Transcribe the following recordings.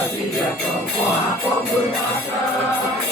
Brasília, Campo, a povo nação.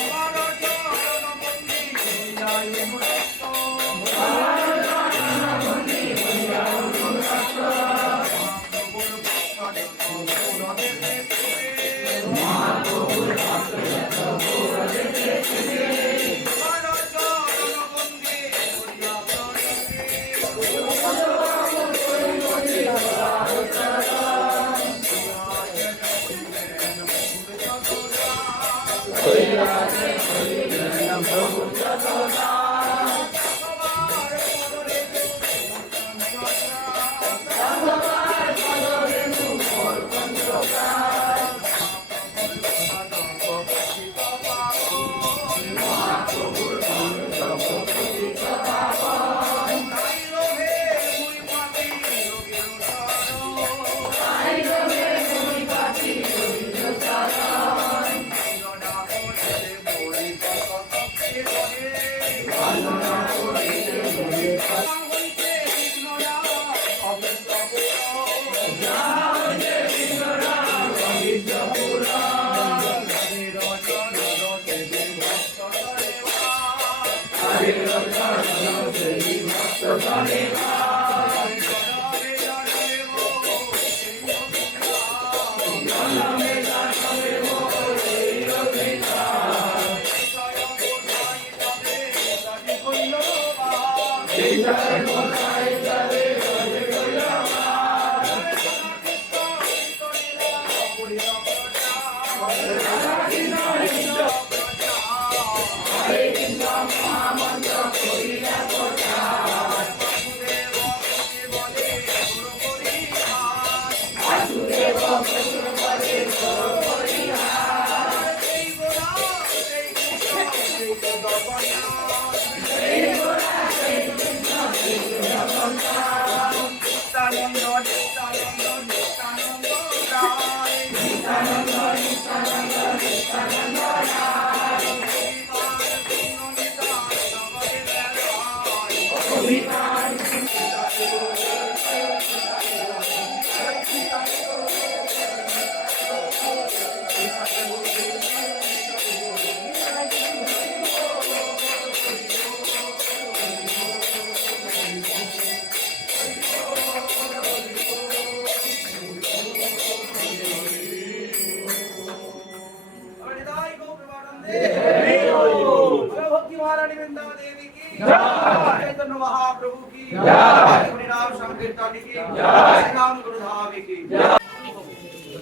महाप्रभु की जय श्री संकीर्तन की जय श्री गुरुधाम की जय।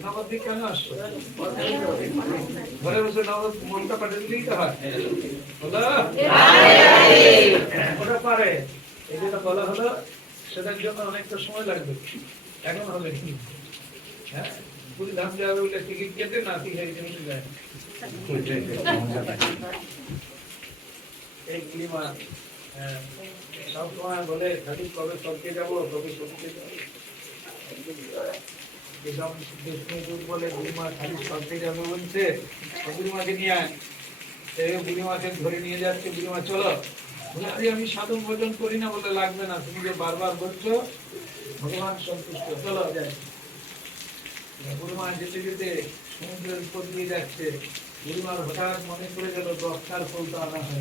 নবদ্বীপ কেন আসছো ঘরে বসে নবদ মনটা পাঠিয়ে দিলেই তো হয়। ওটা পারে। এই বলা হলো, সেটার জন্য অনেকটা সময় লাগবে। এখন হবে হ্যাঁ? পুরী ধাম যাবে বলে টিকিট কেটে না ঠিক হয়ে যায়? এই ক্লিমা হ্যাঁ সব বলে, খালি কবে সবকে যাব, কবে সবকে যাব? যেসব বিষ্ণুপুর বলে বুড়িমা খালি সরতে যাবে বলছে বুড়িমাকে নিয়ে আয়। সে বুড়িমাকে ধরে নিয়ে যাচ্ছে বুড়িমা চলো। বলে আমি সাধন ভোজন করি না বলে লাগবে না তুমি যে বারবার বলছো ভগবান সন্তুষ্ট। চলো যাই। বুড়িমা যেতে যেতে সমুদ্রের উপর দিয়ে যাচ্ছে। বুড়িমার হঠাৎ মনে করে গেল দশটার ফুল তো আনা হয়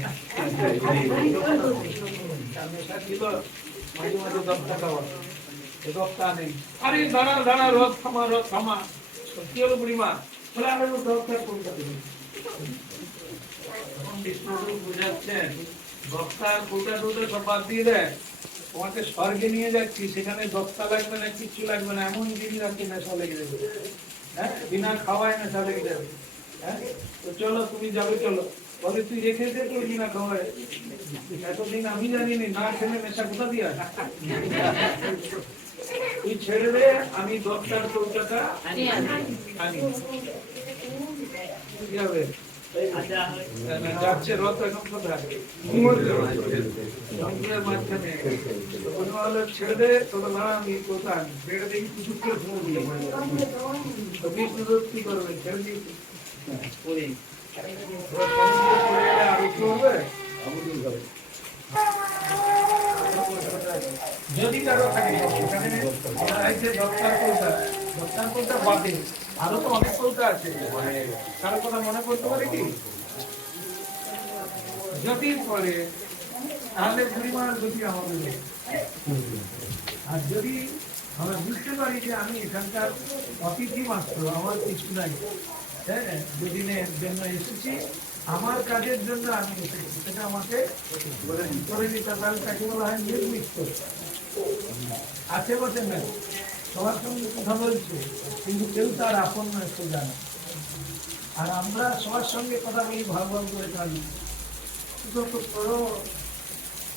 ছিল মাঝে মাঝে দশটা খাওয়া নেই আরে, দাঁড়া দাঁড়া থামা থামা। কি হলো বুড়িমা বলে দিবি স্বর্গে নিয়ে যাচ্ছি, সেখানে দশটা লাগবে না লাগবে না, এমন নেশা লেগে যাবে। হ্যাঁ বিনা খাওয়ায় নেশা লেগে যাবে। হ্যাঁ চলো, তুমি যাবে, চলো। বলে, তুই রেখে দে তুই না খাওয়ায়। এতদিন আমি জানিনি, না খেলে নেশা কোথা দিয়ে? তুই ছেড়ে দে আমি দশটার কৌটাটা আনি কি হবে যাচ্ছে রথ এখন কোথায় সমুদ্রের মাঝখানে কোনো হলো ছেড়ে দে তোকে না আমি কোথায়? ছেড়ে দেখি কিছু করে কি করবে? ছেড়ে দিই আরও কি হবে? যদি কারও থাকে, সেখানে চাইছে দশটার কৌটা আরও তো অনেক কৌটা আছে। কারও কথা মনে করতে পারে কি? যদি পরে তাহলে পরিমাণ যদি আমাদের আর যদি আমরা বুঝতে পারি যে আমি এখানকার অতিথি মাত্র, আমার কিছু নাই হ্যাঁ? দুদিনের জন্য এসেছি আমার কাজের জন্য আমি এসেছি। সেটা আমাকে করে দিতে পারে তাকে বলা হয় নির্মিত? আছে বসে না সবার সঙ্গে কথা বলছে, কিন্তু কেউ তার আপন নয় জানে। আর আমরা সবার সঙ্গে কথা বলি, ভাগ ভাগ করে থাকি বড়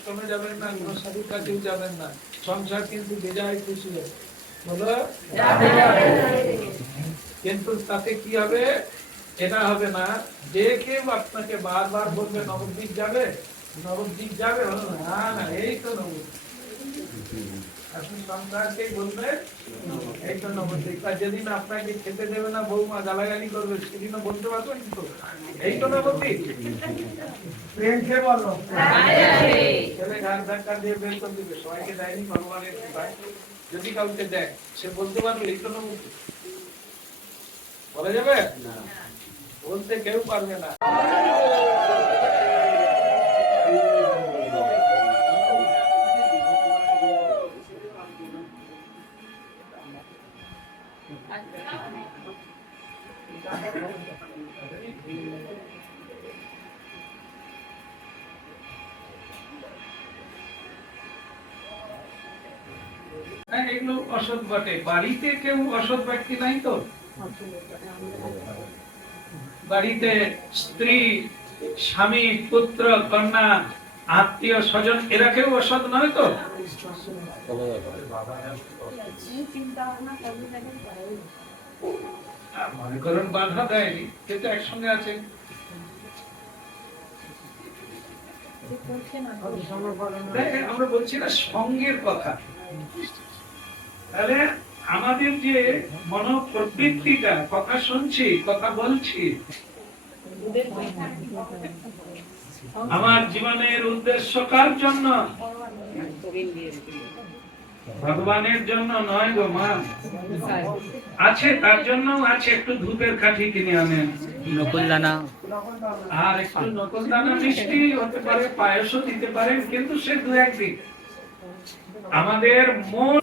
আশ্রমে যাবেন না, কোনো সাধুর কাছেও যাবেন না। সংসার কিন্তু বেজায় খুশি হবে কিন্তু তাতে কি হবে? এটা হবে না। যে কেউ আপনাকে বারবার বলবে, নবদ্বীপ যাবে? নবদ্বীপ যাবে? না, এই তো নবদ্বীপ। সবাইকে যদি কাউকে দেয়, সে বলতে পারবে, এই তো নবদ্বীপ বলা যাবে? বলতে কেউ পারবে না। এগুলো অসৎ বটে। বাড়িতে কেউ অসৎ ব্যক্তি নাই তো? বাড়িতে স্ত্রী স্বামী পুত্র কন্যা আত্মীয় স্বজন এরা কেউ অসৎ নয় তো? মনে করেন বাধা দেয়নি কিন্তু একসঙ্গে আছে। আমরা বলছি না সঙ্গের কথা। তাহলে আমাদের যে মন প্রবৃত্তিটা কথা শুনছি কথা বলছি আমার জীবনের উদ্দেশ্য কার জন্য? ভগবানের জন্য নয় গো মা। আছে তার জন্য আছে একটু ধূপের কাঠি কিনে আনেন। নকুলদানা। আর একটু নকল দানা মিষ্টি হতে পারে পায়েসও দিতে পারেন কিন্তু সে দু একদিন আমাদের মন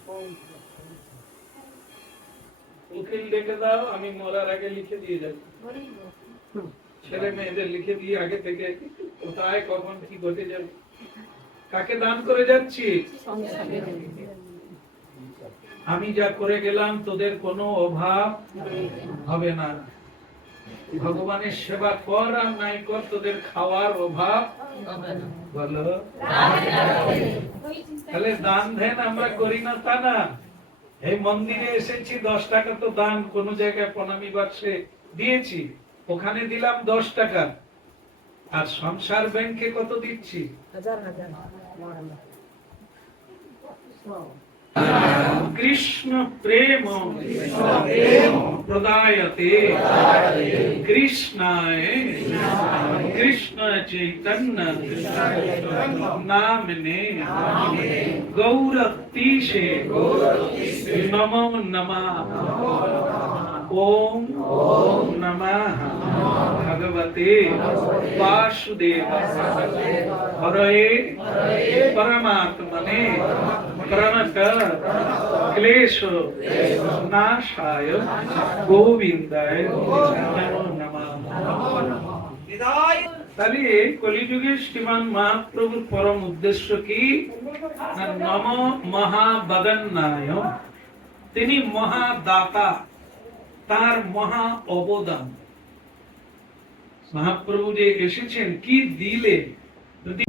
উকিল ডেকে দাও, আমি মরার আগে লিখে দিয়ে যাব। ছেলে মেয়েদের লিখে দিয়ে আগে থেকে কোথায়, কখন, কি ঘটে যাবে? কাকে দান করে যাচ্ছি? আমি যা করে গেলাম, তোদের কোনো অভাব হবে না। ভগবানের সেবা কর আর নাই কর, তোদের খাওয়ার অভাব বলো। তাহলে দান ধ্যান আমরা করি না তা না। এই মন্দিরে এসেছি দশ টাকা তো দান কোন জায়গায় প্রণামী বাক্সে দিয়েছি ওখানে দিলাম দশ টাকা। আর সংসার ব্যাংকে কত দিচ্ছি? কৃষ্ণ প্রেম প্রদায়তে কৃষ্ণায় कृष्ण चैतन्य नामने गौरक्तिशे नमो नमः। ओम नमः। भगवते वासुदेव। हरे परमात्मने प्रणत क्लेश नाशाय। गोविंदाय। नमो नमः। তাহলে কলিযুগে শ্রীমান মহাপ্রভুর পরম উদ্দেশ্য কি? নম তিনি তার মহা অবদান। মহাপ্রভু যে এসেছেন, কি দিলে? যদি